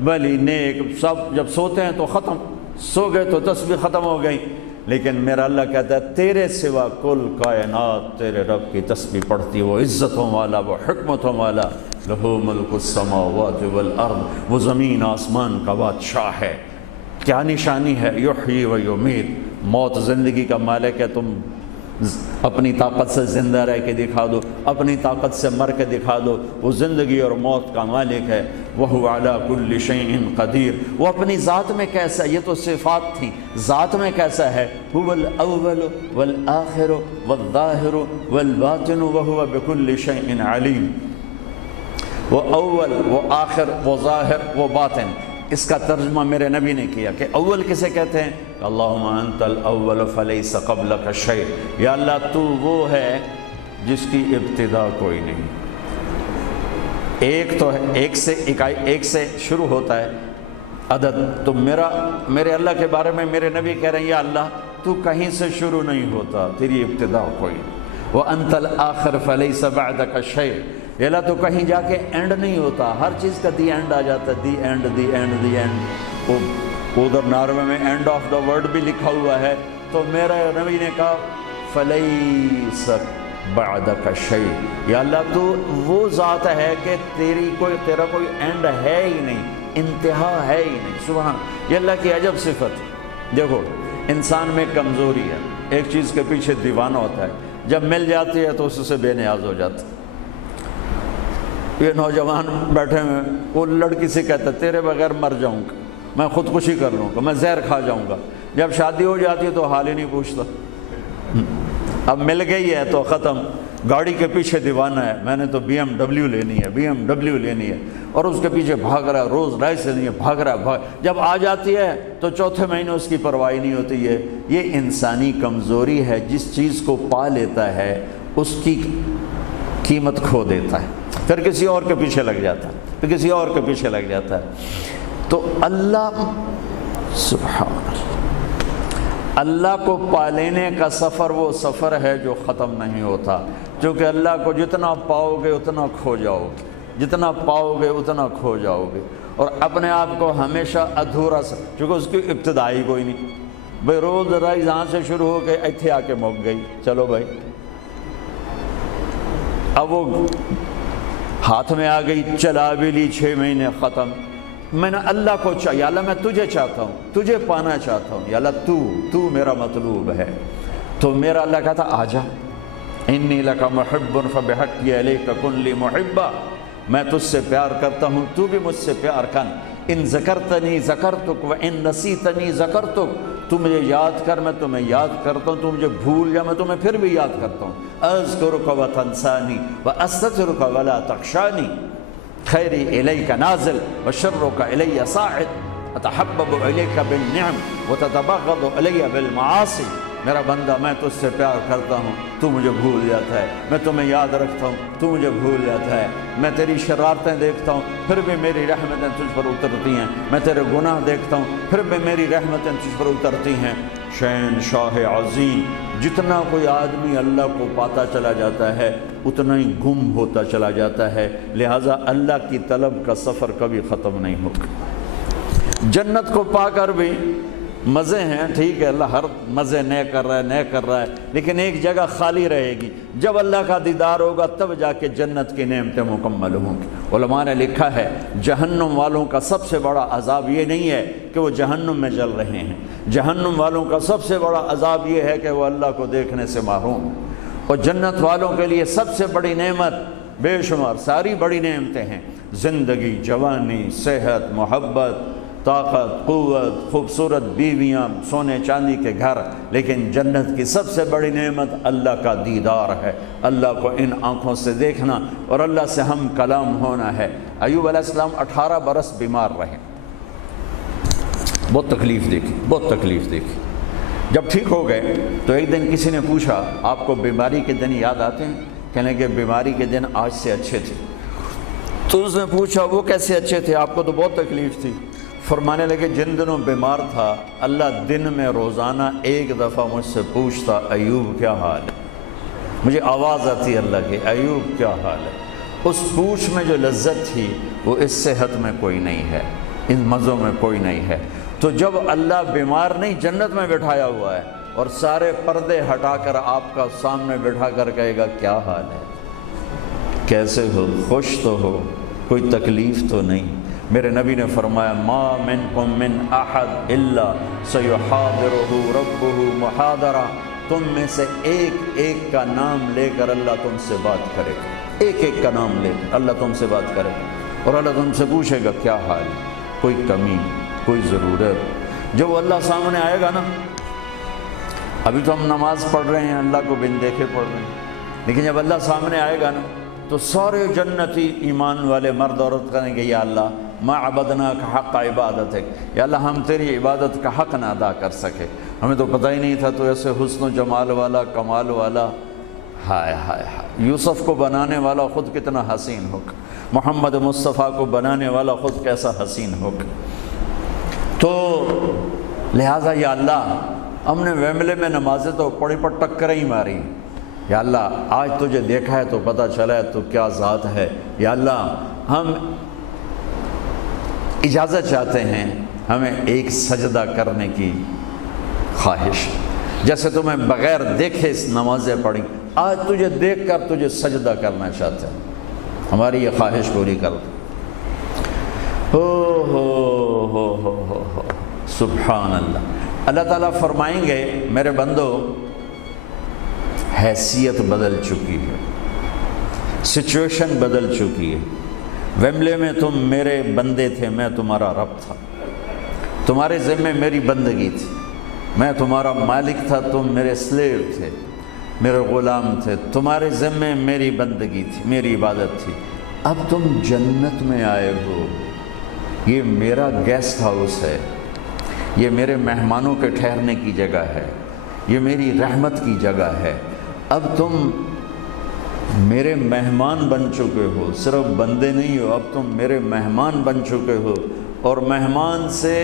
ولی نیک سب جب سوتے ہیں تو ختم، سو گئے تو تسبیح ختم ہو گئی، لیکن میرا اللہ کہتا ہے تیرے سوا کل کائنات تیرے رب کی تسبیح پڑھتی، وہ عزتوں والا، وہ حکمتوں والا، لہو ملک السماوات والارض، وہ زمین آسمان کا بادشاہ ہے۔ کیا نشانی ہے؟ یحیی و یمیت، موت زندگی کا مالک ہے، تم اپنی طاقت سے زندہ رہ کے دکھا دو، اپنی طاقت سے مر کے دکھا دو، وہ زندگی اور موت کا مالک ہے۔ وَهُوَ عَلَىٰ كُلِّ شَيْءٍ قَدِيرٌ، وہ اپنی ذات میں کیسا ہے؟ یہ تو صفات تھیں، ذات میں کیسا ہے؟ هُوَ الْأَوَّلُ وَالْآخِرُ وَالظَّاهِرُ وَالْبَاطِنُ وَهُوَ بِكُلِّ شَيْءٍ عَلِيمٌ۔ وہ اول، وہ آخر، وہ ظاہر، وہ باطن۔ اس کا ترجمہ میرے نبی نے کیا کہ اول کسے کہتے ہیں؟ اللہم انت الاول فلیس قبلک شیء، یا اللہ تو وہ ہے جس کی ابتدا کوئی نہیں۔ ایک تو ہے، ایک سے شروع ہوتا ہے عدد، تو میرے اللہ کے بارے میں میرے نبی کہہ رہے ہیں یا اللہ تو کہیں سے شروع نہیں ہوتا، تیری ابتدا کوئی نہیں۔ وَأَنْتَ الْآخِرُ فَلَيْسَ بَعْدَكَ شَيْءٌ، یا اللہ تو کہیں جا کے اینڈ نہیں ہوتا، ہر چیز کا دی اینڈ آ جاتا ہے، the and the and the end. ادھر ناروے میں اینڈ آف دا ورلڈ بھی لکھا ہوا ہے، تو میرے نبی نے کہا فَلَيْسَ بَعْدَكَ شَيْءٌ، یا اللہ تو وہ ذات ہے کہ تیرا کوئی اینڈ ہے ہی نہیں، انتہا ہے ہی نہیں۔ سبحان، یہ اللہ کی عجب صفت۔ دیکھو انسان میں کمزوری ہے، ایک چیز کے پیچھے دیوانہ ہوتا ہے، جب مل جاتی ہے تو اس سے بے نیاز ہو جاتا ہے۔ یہ نوجوان بیٹھے ہوئے، وہ لڑکی سے کہتا ہے تیرے بغیر مر جاؤں گا، میں خودکشی کر لوں گا، میں زہر کھا جاؤں گا۔ جب شادی ہو جاتی ہے تو حال ہی نہیں پوچھتا، اب مل گئی ہے تو ختم، گاڑی کے پیچھے دیوانہ ہے، میں نے تو BMW لینی ہے، BMW لینی ہے، اور اس کے پیچھے بھاگ رہا ہے، روز رائس لینی ہے، بھاگ رہا ہے، جب آ جاتی ہے تو چوتھے مہینے اس کی پرواہ نہیں ہوتی ہے۔ یہ انسانی کمزوری ہے، جس چیز کو پا لیتا ہے اس کی قیمت کھو دیتا ہے، پھر کسی اور کے پیچھے لگ جاتا ہے، پھر کسی اور کے پیچھے لگ جاتا ہے۔ تو اللہ سبحان اللہ کو پالینے کا سفر وہ سفر ہے جو ختم نہیں ہوتا، کیونکہ اللہ کو جتنا پاؤ گے اتنا کھو جاؤ گے، جتنا پاؤ گے اتنا کھو جاؤ گے، اور اپنے آپ کو ہمیشہ ادھورا کیونکہ اس کی ابتدائی کوئی نہیں۔ بھائی روز رائز یہاں سے شروع ہو کے ایتھے آ کے مک گئی، چلو بھائی اب وہ ہاتھ میں آ گئی، چلا بھی لی، 6 مہینے ختم۔ میں نے اللہ کو چاہیے، یا اللہ میں تجھے چاہتا ہوں، تجھے پانا چاہتا ہوں، یا اللہ تو میرا مطلوب ہے۔ تو میرا اللہ کہتا آجا، انی لک محب فبحقی الیک کن لی محبا، میں تجھ سے پیار کرتا ہوں، تو بھی مجھ سے پیار کر۔ ان ذکرتنی ذکرتک و ان نسیتنی ذکرتک، تو مجھے یاد کر میں تمہیں یاد کرتا ہوں، تو مجھے بھول جا میں تمہیں پھر بھی یاد کرتا ہوں۔ اذکرک و تنسانی و استغفرک ولا تخشانی، خیری الیک نازل و شرک الی صاعد، اتحبب الیک بالنعم و تتبغض الی بالمعاصی۔ میرا بندہ میں تجھ سے پیار کرتا ہوں، تو مجھے بھول جاتا ہے، میں تمہیں یاد رکھتا ہوں، تو مجھے بھول جاتا ہے، میں تیری شرارتیں دیکھتا ہوں پھر بھی میری رحمتیں تجھ پر اترتی ہیں، میں تیرے گناہ دیکھتا ہوں پھر بھی میری رحمتیں تجھ پر اترتی ہیں۔ شین شاہ عظیم، جتنا کوئی آدمی اللہ کو پاتا چلا جاتا ہے اتنا ہی گم ہوتا چلا جاتا ہے، لہٰذا اللہ کی طلب کا سفر کبھی ختم نہیں ہوگا۔ جنت کو پا کر بھی مزے ہیں، ٹھیک ہے، اللہ ہر مزے نئے کر رہا ہے، لیکن ایک جگہ خالی رہے گی، جب اللہ کا دیدار ہوگا تب جا کے جنت کی نعمتیں مکمل ہوں گی۔ علماء نے لکھا ہے جہنم والوں کا سب سے بڑا عذاب یہ نہیں ہے کہ وہ جہنم میں جل رہے ہیں، جہنم والوں کا سب سے بڑا عذاب یہ ہے کہ وہ اللہ کو دیکھنے سے محروم، اور جنت والوں کے لیے سب سے بڑی نعمت، بے شمار ساری بڑی نعمتیں ہیں، زندگی، جوانی، صحت، محبت، طاقت، قوت، خوبصورت بیویاں، سونے چاندی کے گھر، لیکن جنت کی سب سے بڑی نعمت اللہ کا دیدار ہے، اللہ کو ان آنکھوں سے دیکھنا اور اللہ سے ہم کلام ہونا ہے۔ ایوب علیہ السلام 18 برس بیمار رہے، بہت تکلیف دیکھی، بہت تکلیف دیکھی۔ جب ٹھیک ہو گئے تو ایک دن کسی نے پوچھا آپ کو بیماری کے دن یاد آتے ہیں؟ کہنے کہ بیماری کے دن آج سے اچھے تھے۔ تو اس نے پوچھا وہ کیسے اچھے تھے، آپ کو تو بہت تکلیف تھی؟ فرمانے لگے جن دنوں بیمار تھا اللہ دن میں روزانہ ایک دفعہ مجھ سے پوچھتا ایوب کیا حال ہے، مجھے آواز آتی اللہ کی ایوب کیا حال ہے۔ اس پوچھ میں جو لذت تھی وہ اس صحت میں کوئی نہیں ہے، ان مزوں میں کوئی نہیں ہے۔ تو جب اللہ بیمار نہیں جنت میں بٹھایا ہوا ہے اور سارے پردے ہٹا کر آپ کا سامنے بٹھا کر کہے گا کیا حال ہے، کیسے ہو، خوش تو ہو، کوئی تکلیف تو نہیں۔ میرے نبی نے فرمایا ما منکم من احد الا سیحاضرہ ربہ محاضرہ، تم میں سے ایک ایک کا نام لے کر اللہ تم سے بات کرے گا، ایک ایک کا نام لے کر اللہ تم سے بات کرے گا اور اللہ تم سے پوچھے گا کیا حال ہے، کوئی کمی، کوئی ضرورت۔ جب وہ اللہ سامنے آئے گا نا، ابھی تو ہم نماز پڑھ رہے ہیں اللہ کو بن دیکھے پڑھ رہے ہیں، لیکن جب اللہ سامنے آئے گا نا تو سارے جنتی ایمان والے مرد عورت کہیں گے یا اللہ ما عبدناک حق عبادتک، یا اللہ ہم تیری عبادت کا حق نہ ادا کر سکے، ہمیں تو پتہ ہی نہیں تھا تو ایسے حسن و جمال والا، کمال والا، ہائے ہائے ہائے، یوسف کو بنانے والا خود کتنا حسین ہوگا، محمد مصطفیٰ کو بنانے والا خود کیسا حسین ہوگا۔ تو لہٰذا یا اللہ ہم نے ویملے میں نمازیں تو پڑی پر ٹکریں ہی ماری، یا اللہ آج تجھے دیکھا ہے تو پتہ چلا ہے تو کیا ذات ہے، یا اللہ ہم اجازت چاہتے ہیں، ہمیں ایک سجدہ کرنے کی خواہش، جیسے تمہیں بغیر دیکھے اس نمازیں پڑھی، آج تجھے دیکھ کر تجھے سجدہ کرنا چاہتے ہیں، ہماری یہ خواہش پوری کر دو۔ ہو سبحان اللہ۔ اللہ تعالیٰ فرمائیں گے میرے بندو حیثیت بدل چکی ہے، سچویشن بدل چکی ہے، ویملے میں تم میرے بندے تھے، میں تمہارا رب تھا، تمہارے ذمے میری بندگی تھی، میں تمہارا مالک تھا، تم میرے سلیو تھے، میرے غلام تھے، تمہارے ذمے میری بندگی تھی، میری عبادت تھی۔ اب تم جنت میں آئے ہو، یہ میرا گیسٹ ہاؤس ہے، یہ میرے مہمانوں کے ٹھہرنے کی جگہ ہے، یہ میری رحمت کی جگہ ہے، اب تم میرے مہمان بن چکے ہو، صرف بندے نہیں ہو، اب تم میرے مہمان بن چکے ہو، اور مہمان سے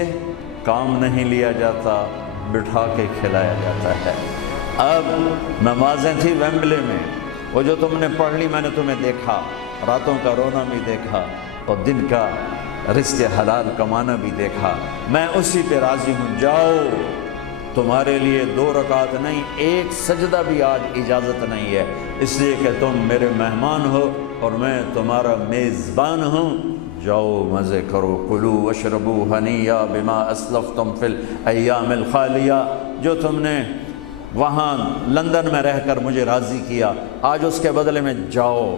کام نہیں لیا جاتا، بٹھا کے کھلایا جاتا ہے۔ اب نمازیں تھی ویمبلے میں، وہ جو تم نے پڑھ لی میں نے تمہیں دیکھا، راتوں کا رونا بھی دیکھا اور دن کا رزق حلال کمانا بھی دیکھا، میں اسی پہ راضی ہوں، جاؤ، تمہارے لیے 2 رکعت نہیں، ایک سجدہ بھی آج اجازت نہیں ہے، اس لیے کہ تم میرے مہمان ہو اور میں تمہارا میزبان ہوں، جاؤ مزے کرو، کلو واشربو ہنیا بما اسلفتم فی الایام الخالیہ، جو تم نے وہاں لندن میں رہ کر مجھے راضی کیا، آج اس کے بدلے میں جاؤ،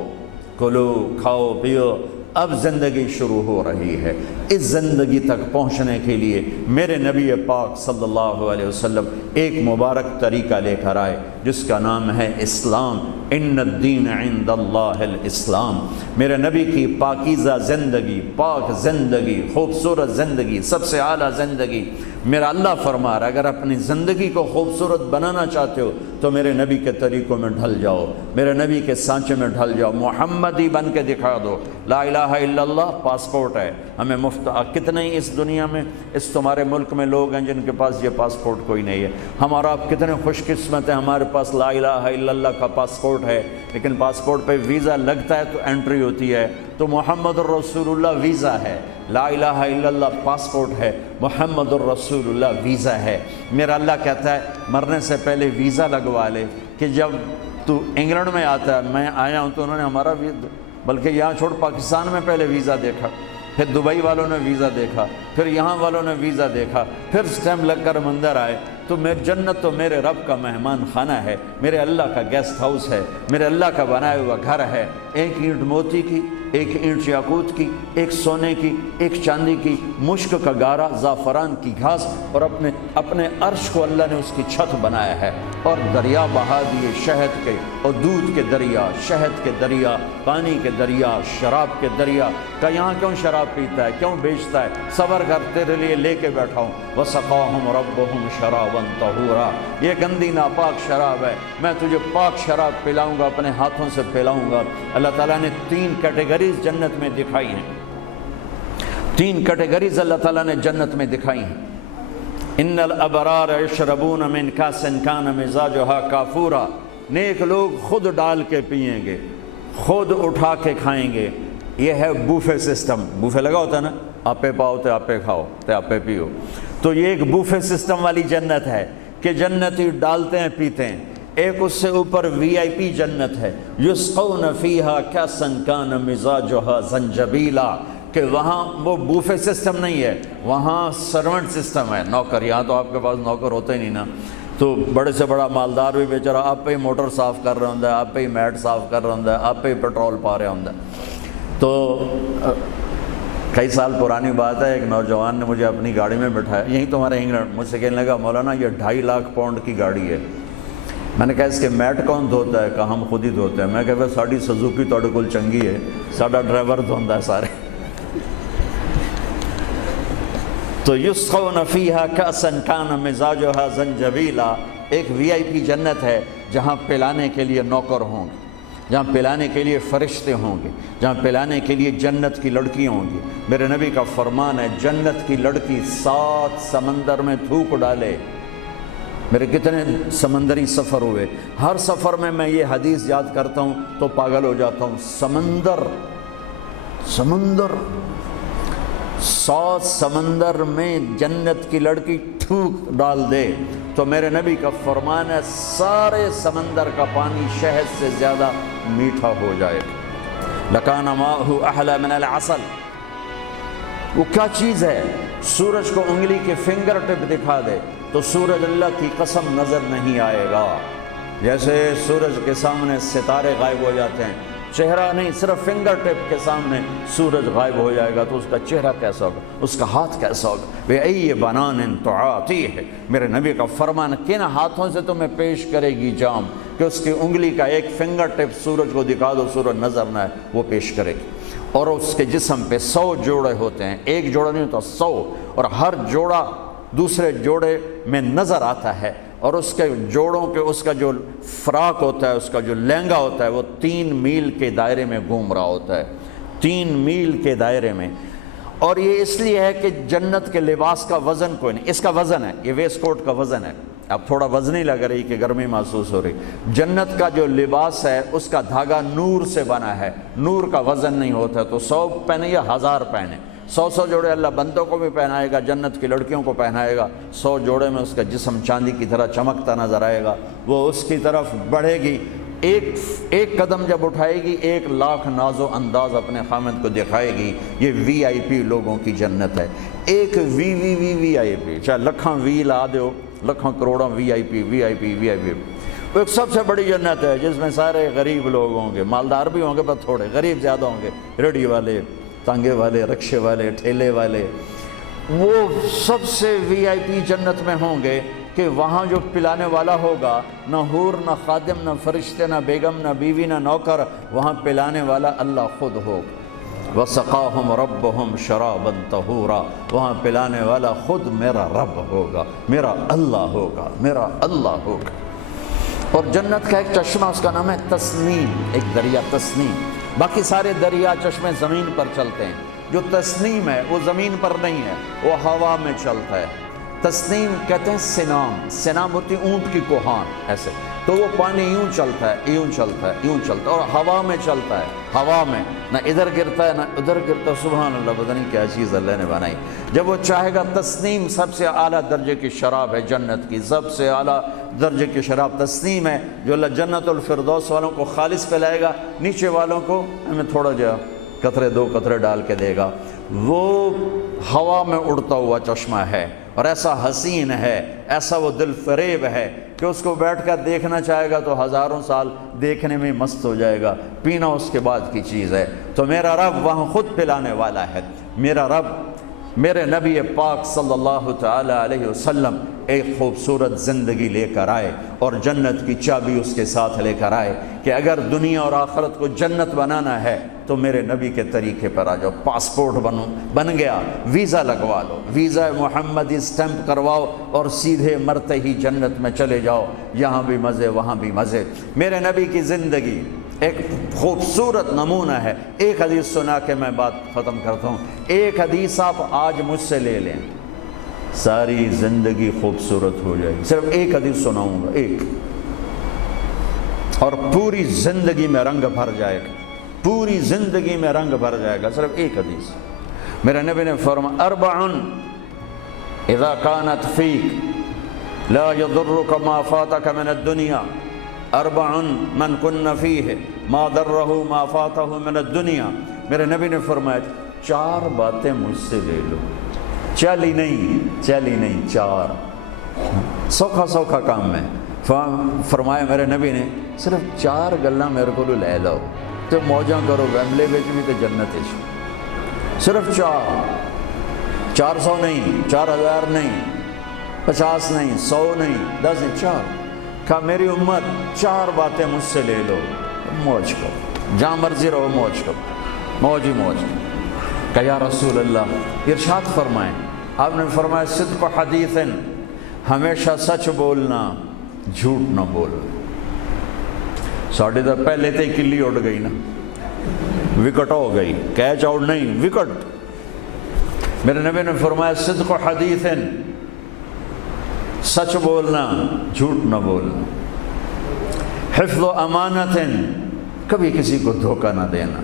کلو، کھاؤ، پیو، اب زندگی شروع ہو رہی ہے۔ اس زندگی تک پہنچنے کے لیے میرے نبی پاک صلی اللہ علیہ وسلم ایک مبارک طریقہ لے کر آئے جس کا نام ہے اسلام۔ ان الدین عند اللہ الاسلام۔ میرے نبی کی پاکیزہ زندگی، پاک زندگی، خوبصورت زندگی، سب سے اعلیٰ زندگی، میرا اللہ فرما رہا ہے اگر اپنی زندگی کو خوبصورت بنانا چاہتے ہو تو میرے نبی کے طریقوں میں ڈھل جاؤ، میرے نبی کے سانچے میں ڈھل جاؤ، محمدی بن کے دکھا دو۔ لا الہ الا اللہ پاسپورٹ ہے، ہمیں مفت کتنے ہی اس دنیا میں، اس تمہارے ملک میں لوگ ہیں جن کے پاس یہ پاسپورٹ کوئی نہیں ہے، ہمارا آپ کتنے خوش قسمت ہیں، ہمارے پاس لا الہ الا اللہ کا پاسپورٹ ہے، لیکن پاسپورٹ پہ ویزا لگتا ہے تو انٹری ہوتی ہے، تو محمد الرسول اللہ ویزا ہے، لا الہ الا اللہ پاسپورٹ ہے، محمد الرسول اللہ ویزا ہے۔ میرا اللہ کہتا ہے مرنے سے پہلے ویزا لگوا لے کہ جب تو انگلینڈ میں آتا ہے، میں آیا ہوں تو انہوں نے ہمارا بلکہ یہاں چھوڑ پاکستان میں پہلے ویزا دیکھا، پھر دبئی والوں نے ویزا دیکھا، پھر یہاں والوں نے ویزا دیکھا، پھر سٹیمپ لگ کر اندر آئے، تو میری جنت تو میرے رب کا مہمان خانہ ہے، میرے اللہ کا گیسٹ ہاؤس ہے، میرے اللہ کا بنایا ہوا گھر ہے، ایک اینٹ موتی کی، ایک اینٹ یاقوت کی، ایک سونے کی، ایک چاندی کی، مشک کا گارا، زعفران کی گھاس، اور اپنے عرش کو اللہ نے اس کی چھت بنایا ہے، اور دریا بہا دیے شہد کے اور دودھ کے دریا، شہد کے دریا، پانی کے دریا، شراب کے دریا۔ کہ یہاں کیوں شراب پیتا ہے، کیوں بیچتا ہے؟ صبر کر، تیرے لیے لے کے بیٹھا ہوں۔ وَسَقَاهُمْ رَبُّهُمْ شَرَابًا طَهُورًا، یہ گندی ناپاک شراب ہے، میں تجھے پاک شراب پلاؤں گا، اپنے ہاتھوں سے پلاؤں گا۔ اللہ تعالیٰ نے 3 کیٹیگریز جنت میں دکھائی ہیں، 3 کیٹیگریز اللہ تعالیٰ نے جنت میں دکھائی ہیں۔ ان الابرار یشربون من کاس کان مزاجها کافورا، نیک لوگ خود ڈال کے پئیں گے، خود اٹھا کے کھائیں گے۔ یہ ہے بوفے سسٹم، بوفے لگا ہوتا ہے نا، آپے پاؤ تے آپے کھاؤ تے آپے پیو، تو یہ ایک بوفے سسٹم والی جنت ہے کہ جنتی ڈالتے ہیں پیتے ہیں۔ ایک اس سے اوپر وی آئی پی جنت ہے، یسقون فیہا کاسا کان مزاجها زنجبیلا، کہ وہاں وہ بوفے سسٹم نہیں ہے، وہاں سرونٹ سسٹم ہے، نوکر۔ یہاں تو آپ کے پاس نوکر ہوتے ہی نہیں نا، تو بڑے سے بڑا مالدار بھی بیچارہ آپ پہ ہی موٹر صاف کر رہا ہوں، آپ پہ ہی میٹ صاف کر رہا ہوں، آپ پہ ہی پیٹرول پا رہا ہوں۔ تو کئی سال پرانی بات ہے، ایک نوجوان نے مجھے اپنی گاڑی میں بٹھایا، یہیں تو ہمارے انگلینڈ، مجھ سے کہنے لگا مولانا یہ 2.5 لاکھ پاؤنڈ کی گاڑی ہے۔ میں نے کہا اس کے میٹ کون دھوتا ہے؟ کہا ہم خود ہی دھوتے ہیں۔ میں کہا ساڑی سزوکی توڑے کل چنگی ہے، ساڑا ڈرائیور دھوندا ہے سارے۔ تو یسقون فیہا کاسا کان مزاجها زنجبیلا، ایک وی آئی پی جنت ہے جہاں پلانے کے لیے نوکر ہوں گے، جہاں پلانے کے لیے فرشتے ہوں گے، جہاں پلانے کے لیے جنت کی لڑکیاں ہوں گی۔ میرے نبی کا فرمان ہے جنت کی لڑکی 7 سمندر میں تھوک ڈالے۔ میرے کتنے سمندری سفر ہوئے، ہر سفر میں یہ حدیث یاد کرتا ہوں تو پاگل ہو جاتا ہوں۔ سمندر 7 سمندر میں جنت کی لڑکی تھوک ڈال دے تو میرے نبی کا فرمان ہے سارے سمندر کا پانی شہد سے زیادہ میٹھا ہو جائے گا۔ لکان ماءہ احلی من العسل، وہ کیا چیز ہے؟ سورج کو انگلی کے فنگر ٹپ دکھا دے تو سورج اللہ کی قسم نظر نہیں آئے گا۔ جیسے سورج کے سامنے ستارے غائب ہو جاتے ہیں، چہرہ نہیں، صرف فنگر ٹپ کے سامنے سورج غائب ہو جائے گا تو اس کا چہرہ کیسا ہوگا، اس کا ہاتھ کیسا ہوگا؟ بِأَيِّ بَنَانٍ تُعَاطِيهِ، میرے نبی کا فرمان، کن ہاتھوں سے تمہیں پیش کرے گی جام کہ اس کی انگلی کا ایک فنگر ٹپ سورج کو دکھا دو، سورج نظر نہ آئے، وہ پیش کرے گی۔ اور اس کے جسم پہ 100 جوڑے ہوتے ہیں، ایک جوڑا نہیں ہوتا، 100، اور ہر جوڑا دوسرے جوڑے میں نظر آتا ہے، اور اس کے جوڑوں کے اس کا جو فراق ہوتا ہے، اس کا جو لہنگا ہوتا ہے، وہ 3 میل کے دائرے میں گھوم رہا ہوتا ہے، 3 میل کے دائرے میں۔ اور یہ اس لیے ہے کہ جنت کے لباس کا وزن کوئی نہیں، اس کا وزن ہے، یہ ویسٹ کوٹ کا وزن ہے، اب تھوڑا وزنی لگ رہی کہ گرمی محسوس ہو رہی۔ جنت کا جو لباس ہے اس کا دھاگا نور سے بنا ہے، نور کا وزن نہیں ہوتا، تو 100 پہنے یا 1000 پہنے، 100 جوڑے اللہ بندوں کو بھی پہنائے گا، جنت کی لڑکیوں کو پہنائے گا، 100 جوڑے میں اس کا جسم چاندی کی طرح چمکتا نظر آئے گا، وہ اس کی طرف بڑھے گی، ایک قدم جب اٹھائے گی 1 لاکھ ناز و انداز اپنے خامد کو دکھائے گی۔ یہ وی آئی پی لوگوں کی جنت ہے، ایک وی آئی پی، چاہے لکھاں وی لا دیو، لکھاں کروڑاں وی آئی پی۔ وہ ایک سب سے بڑی جنت ہے جس میں سارے غریب لوگ ہوں گے، مالدار بھی ہوں گے پر تھوڑے، غریب زیادہ ہوں گے، ریڑھی والے، تانگے والے، رکشے والے، ٹھیلے والے، وہ سب سے وی آئی پی جنت میں ہوں گے کہ وہاں جو پلانے والا ہوگا، نہ حور، نہ خادم، نہ فرشتے، نہ بیگم، نہ بیوی، نہ نوکر، وہاں پلانے والا اللہ خود ہوگا۔ وَسَقَاهُمْ رَبُّهُمْ شَرَابًا طَهُورًا، وہاں پلانے والا خود میرا رب ہوگا، میرا اللہ ہوگا، میرا اللہ ہوگا۔ اور جنت کا ایک چشمہ، اس کا نام ہے تسنیم، ایک دریا تسنیم۔ باقی سارے دریا چشمے زمین پر چلتے ہیں، جو تسنیم ہے وہ زمین پر نہیں ہے، وہ ہوا میں چلتا ہے۔ تسنیم کہتے ہیں سنام ہوتی اونٹ کی کوہان، ایسے تو وہ پانی یوں چلتا ہے، یوں چلتا ہے، یوں چلتا ہے، اور ہوا میں چلتا ہے، ہوا میں نہ ادھر گرتا ہے نہ ادھر گرتا ہے۔ سبحان اللہ، پتہ نہیں کیا چیز اللہ نے بنائی۔ جب وہ چاہے گا، تسنیم سب سے اعلیٰ درجے کی شراب ہے جنت کی، سب سے اعلیٰ درجے کی شراب تسنیم ہے، جو اللہ جنت الفردوس والوں کو خالص پلائے گا، نیچے والوں کو ہمیں تھوڑا جا قطرے دو قطرے ڈال کے دے گا۔ وہ ہوا میں اڑتا ہوا چشمہ ہے اور ایسا حسین ہے، ایسا وہ دل فریب ہے کہ اس کو بیٹھ کر دیکھنا چاہے گا تو ہزاروں سال دیکھنے میں مست ہو جائے گا، پینا اس کے بعد کی چیز ہے۔ تو میرا رب وہاں خود پلانے والا ہے۔ میرا رب میرے نبی پاک صلی اللہ تعالی علیہ وسلم ایک خوبصورت زندگی لے کر آئے اور جنت کی چابی اس کے ساتھ لے کر آئے کہ اگر دنیا اور آخرت کو جنت بنانا ہے تو میرے نبی کے طریقے پر آ جاؤ۔ پاسپورٹ بن گیا، ویزا لگوا لو، ویزا محمدی سٹیمپ کرواؤ اور سیدھے مرتے ہی جنت میں چلے جاؤ، یہاں بھی مزے وہاں بھی مزے۔ میرے نبی کی زندگی ایک خوبصورت نمونہ ہے۔ ایک حدیث سنا کے میں بات ختم کرتا ہوں۔ ایک حدیث آپ آج مجھ سے لے لیں، ساری زندگی خوبصورت ہو جائے گی۔ صرف ایک حدیث سناؤں گا، ایک، اور پوری زندگی میں رنگ بھر جائے گا، پوری زندگی میں رنگ بھر جائے گا، صرف ایک حدیث۔ میرے نبی نے فرمایا اربع اذا كانت فيك لا يضرك ما فاتك من الدنيا، اربع من كن فيه ما ضره ما فاته من الدنيا۔ میرے نبی نے فرمایا چار باتیں مجھ سے لے لو، چالی نہیں، چار، سوکھا کام ہے۔ فرمایا میرے نبی نے صرف چار گلاں میرے کو لے لو تو موجاں کرو، ویملے بچ بھی تو جنت ہے، صرف چار، 400 نہیں، 4000 نہیں، 50 نہیں، 100 نہیں، 10 نہیں، چار۔ کہا میری امت چار باتیں مجھ سے لے لو، موج کرو، جہاں مرضی رہو موج کرو، موج ہی موج۔ کہ یا رسول اللہ ارشاد فرمائیں۔ آپ نے فرمایا صدق حدیث، ہمیشہ سچ بولنا، جھوٹ نہ بولنا۔ ساڑھے تو پہلے تے کلی اڑ گئی نا، وکٹ ہو گئی، کیچ آؤٹ نہیں، وکٹ۔ میرے نبی نے فرمایا صدق حدیث، سچ بولنا، جھوٹ نہ بولنا۔ حفظ امانت، کبھی کسی کو دھوکہ نہ دینا،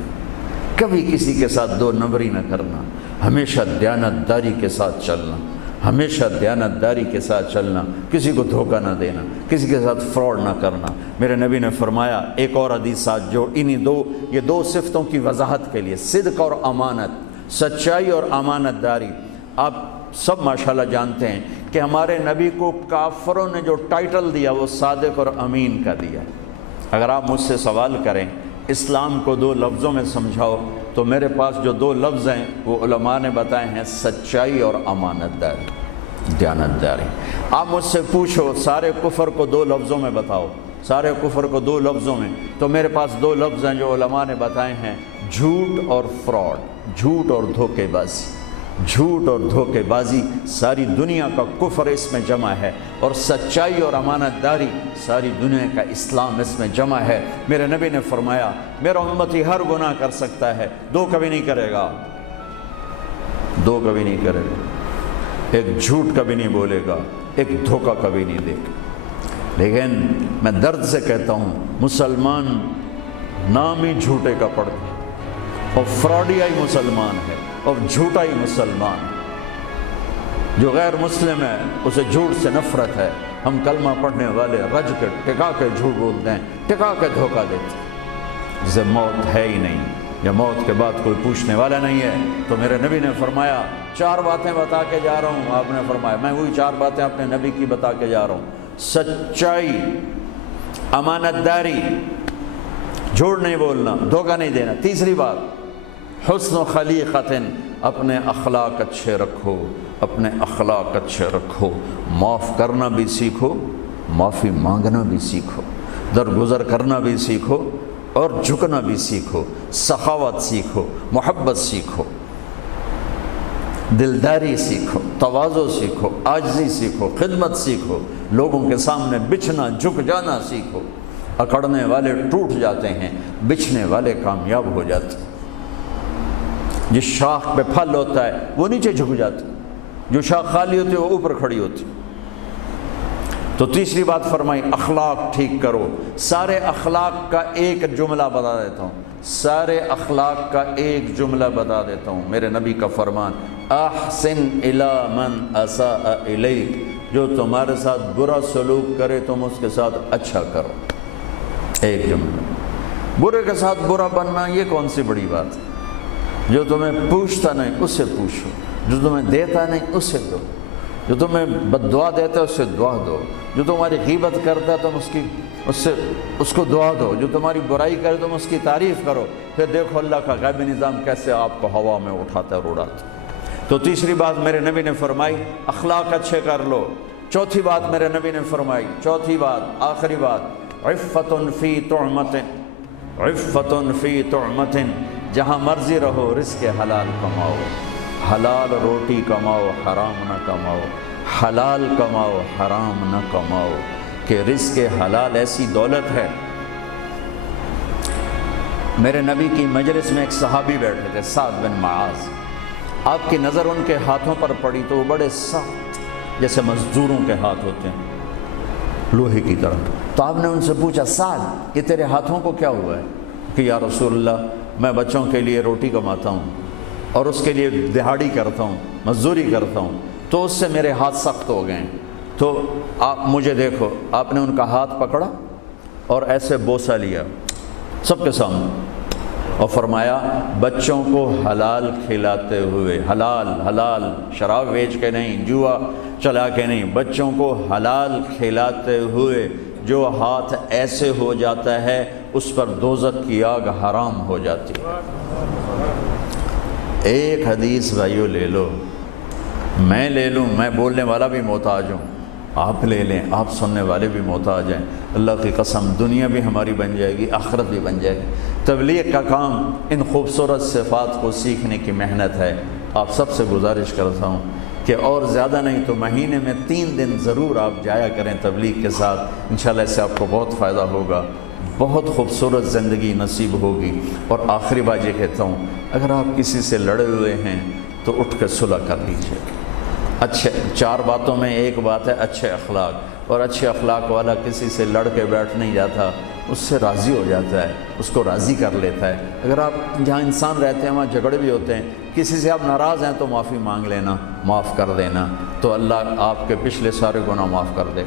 کبھی کسی کے ساتھ دو نمبری نہ کرنا، ہمیشہ دیانتداری کے ساتھ چلنا، ہمیشہ دیانتداری کے ساتھ چلنا، کسی کو دھوکہ نہ دینا، کسی کے ساتھ فراڈ نہ کرنا۔ میرے نبی نے فرمایا ایک اور حدیث ساتھ جو یہ دو صفتوں کی وضاحت کے لیے، صدق اور امانت، سچائی اور امانت داری۔ آپ سب ماشاءاللہ جانتے ہیں کہ ہمارے نبی کو کافروں نے جو ٹائٹل دیا وہ صادق اور امین کا دیا۔ اگر آپ مجھ سے سوال کریں اسلام کو دو لفظوں میں سمجھاؤ تو میرے پاس جو دو لفظ ہیں وہ علماء نے بتائے ہیں، سچائی اور امانت داری، دیانتداری۔ آپ مجھ سے پوچھو سارے کفر کو دو لفظوں میں بتاؤ، سارے کفر کو دو لفظوں میں، تو میرے پاس دو لفظ ہیں جو علماء نے بتائے ہیں، جھوٹ اور فراڈ، جھوٹ اور دھوکے بازی۔ جھوٹ اور دھوکے بازی ساری دنیا کا کفر اس میں جمع ہے، اور سچائی اور امانت داری ساری دنیا کا اسلام اس میں جمع ہے۔ میرے نبی نے فرمایا میرا امتی ہر گناہ کر سکتا ہے، دو کبھی نہیں کرے گا، دو کبھی نہیں کرے گا، ایک جھوٹ کبھی نہیں بولے گا، ایک دھوکہ کبھی نہیں دے گا۔ لیکن میں درد سے کہتا ہوں مسلمان نام ہی جھوٹے کا پڑ گیا، اور فراڈیا ہی مسلمان ہے اور جھوٹا ہی مسلمان۔ جو غیر مسلم ہے اسے جھوٹ سے نفرت ہے۔ ہم کلمہ پڑھنے والے رج کے ٹکا کے جھوٹ بولتے ہیں، ٹکا کے دھوکہ دیتے ہیں، جسے موت ہے ہی نہیں، یا موت کے بعد کوئی پوچھنے والا نہیں ہے۔ تو میرے نبی نے فرمایا چار باتیں بتا کے جا رہا ہوں۔ آپ نے فرمایا میں وہی چار باتیں اپنے نبی کی بتا کے جا رہا ہوں، سچائی، امانت داری، جھوٹ نہیں بولنا، دھوکہ نہیں دینا۔ تیسری بات حسن خلیقت، اپنے اخلاق اچھے رکھو، اپنے اخلاق اچھے رکھو، معاف کرنا بھی سیکھو، معافی مانگنا بھی سیکھو، درگزر کرنا بھی سیکھو اور جھکنا بھی سیکھو، سخاوت سیکھو، محبت سیکھو، دلداری سیکھو، تواضع سیکھو، عاجزی سیکھو، خدمت سیکھو، لوگوں کے سامنے بچھنا جھک جانا سیکھو۔ اکڑنے والے ٹوٹ جاتے ہیں، بچھنے والے کامیاب ہو جاتے ہیں۔ جس شاخ پہ پھل ہوتا ہے وہ نیچے جھک جاتی، جو شاخ خالی ہوتی ہے وہ اوپر کھڑی ہوتی۔ تو تیسری بات فرمائی اخلاق ٹھیک کرو۔ سارے اخلاق کا ایک جملہ بتا دیتا ہوں، سارے اخلاق کا ایک جملہ بتا دیتا ہوں، میرے نبی کا فرمان، احسن الی من اساء الیک، جو تمہارے ساتھ برا سلوک کرے تم اس کے ساتھ اچھا کرو۔ ایک جملہ۔ برے کے ساتھ برا بننا یہ کون سی بڑی بات ہے؟ جو تمہیں پوچھتا نہیں اس سے پوچھو، جو تمہیں دیتا نہیں اس سے دو، جو تمہیں بد دعا دیتا ہے اس سے دعا دو، جو تمہاری غیبت کرتا ہے تم اس کو دعا دو، جو تمہاری برائی کرے تم اس کی تعریف کرو، پھر دیکھو اللہ کا غیبی نظام کیسے آپ کو ہوا میں اٹھاتا ہے اور اڑاتا ہے۔ تو تیسری بات میرے نبی نے فرمائی اخلاق اچھے کر لو۔ چوتھی بات میرے نبی نے فرمائی، چوتھی بات آخری بات، عفت فی طعمت، عفت فی طعمت، جہاں مرضی رہو رزق حلال کماؤ، حلال روٹی کماؤ، حرام نہ کماؤ، حلال کماؤ حرام نہ کماؤ، کہ رزق حلال ایسی دولت ہے۔ میرے نبی کی مجلس میں ایک صحابی بیٹھے تھے، سعد بن معاذ، آپ کی نظر ان کے ہاتھوں پر پڑی تو وہ بڑے سخت جیسے مزدوروں کے ہاتھ ہوتے ہیں، لوہے کی طرح۔ تو آپ نے ان سے پوچھا سعد یہ تیرے ہاتھوں کو کیا ہوا ہے؟ کہ یا رسول اللہ میں بچوں کے لیے روٹی کماتا ہوں اور اس کے لیے دہاڑی کرتا ہوں، مزدوری کرتا ہوں، تو اس سے میرے ہاتھ سخت ہو گئے ہیں، تو آپ مجھے دیکھو۔ آپ نے ان کا ہاتھ پکڑا اور ایسے بوسہ لیا سب کے سامنے اور فرمایا بچوں کو حلال کھلاتے ہوئے، حلال حلال، شراب بیچ کے نہیں، جوا چلا کے نہیں، بچوں کو حلال کھلاتے ہوئے جو ہاتھ ایسے ہو جاتا ہے اس پر دوزخ کی آگ حرام ہو جاتی ہے۔ ایک حدیث بھائیو لے لو، میں لے لوں، میں بولنے والا بھی محتاج ہوں، آپ لے لیں، آپ سننے والے بھی محتاج ہیں، اللہ کی قسم دنیا بھی ہماری بن جائے گی، آخرت بھی بن جائے گی۔ تبلیغ کا کام ان خوبصورت صفات کو سیکھنے کی محنت ہے۔ آپ سب سے گزارش کرتا ہوں کہ اور زیادہ نہیں تو مہینے میں 3 دن ضرور آپ جایا کریں تبلیغ کے ساتھ، انشاءاللہ اس سے آپ کو بہت فائدہ ہوگا، بہت خوبصورت زندگی نصیب ہوگی۔ اور آخری بات یہ کہتا ہوں، اگر آپ کسی سے لڑے ہوئے ہیں تو اٹھ کے صلح کر لیجیے۔ اچھے 4 باتوں میں ایک بات ہے اچھے اخلاق، اور اچھے اخلاق والا کسی سے لڑ کے بیٹھ نہیں جاتا، اس سے راضی ہو جاتا ہے، اس کو راضی کر لیتا ہے۔ اگر آپ جہاں انسان رہتے ہیں وہاں جھگڑے بھی ہوتے ہیں، کسی سے آپ ناراض ہیں تو معافی مانگ لینا، معاف کر دینا، تو اللہ آپ کے پچھلے سارے گناہ معاف کر دے۔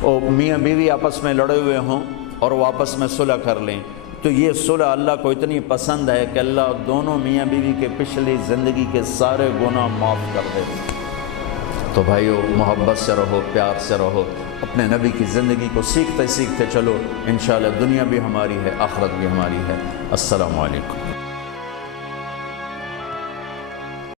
اور میاں بیوی آپس میں لڑے ہوئے ہوں اور وہ آپس میں صلح کر لیں تو یہ صلح اللہ کو اتنی پسند ہے کہ اللہ دونوں میاں بیوی کے پچھلی زندگی کے سارے گناہ معاف کر دے۔ تو بھائیو محبت سے رہو، پیار سے رہو، اپنے نبی کی زندگی کو سیکھتے سیکھتے چلو، انشاءاللہ دنیا بھی ہماری ہے، آخرت بھی ہماری ہے۔ السلام علیکم۔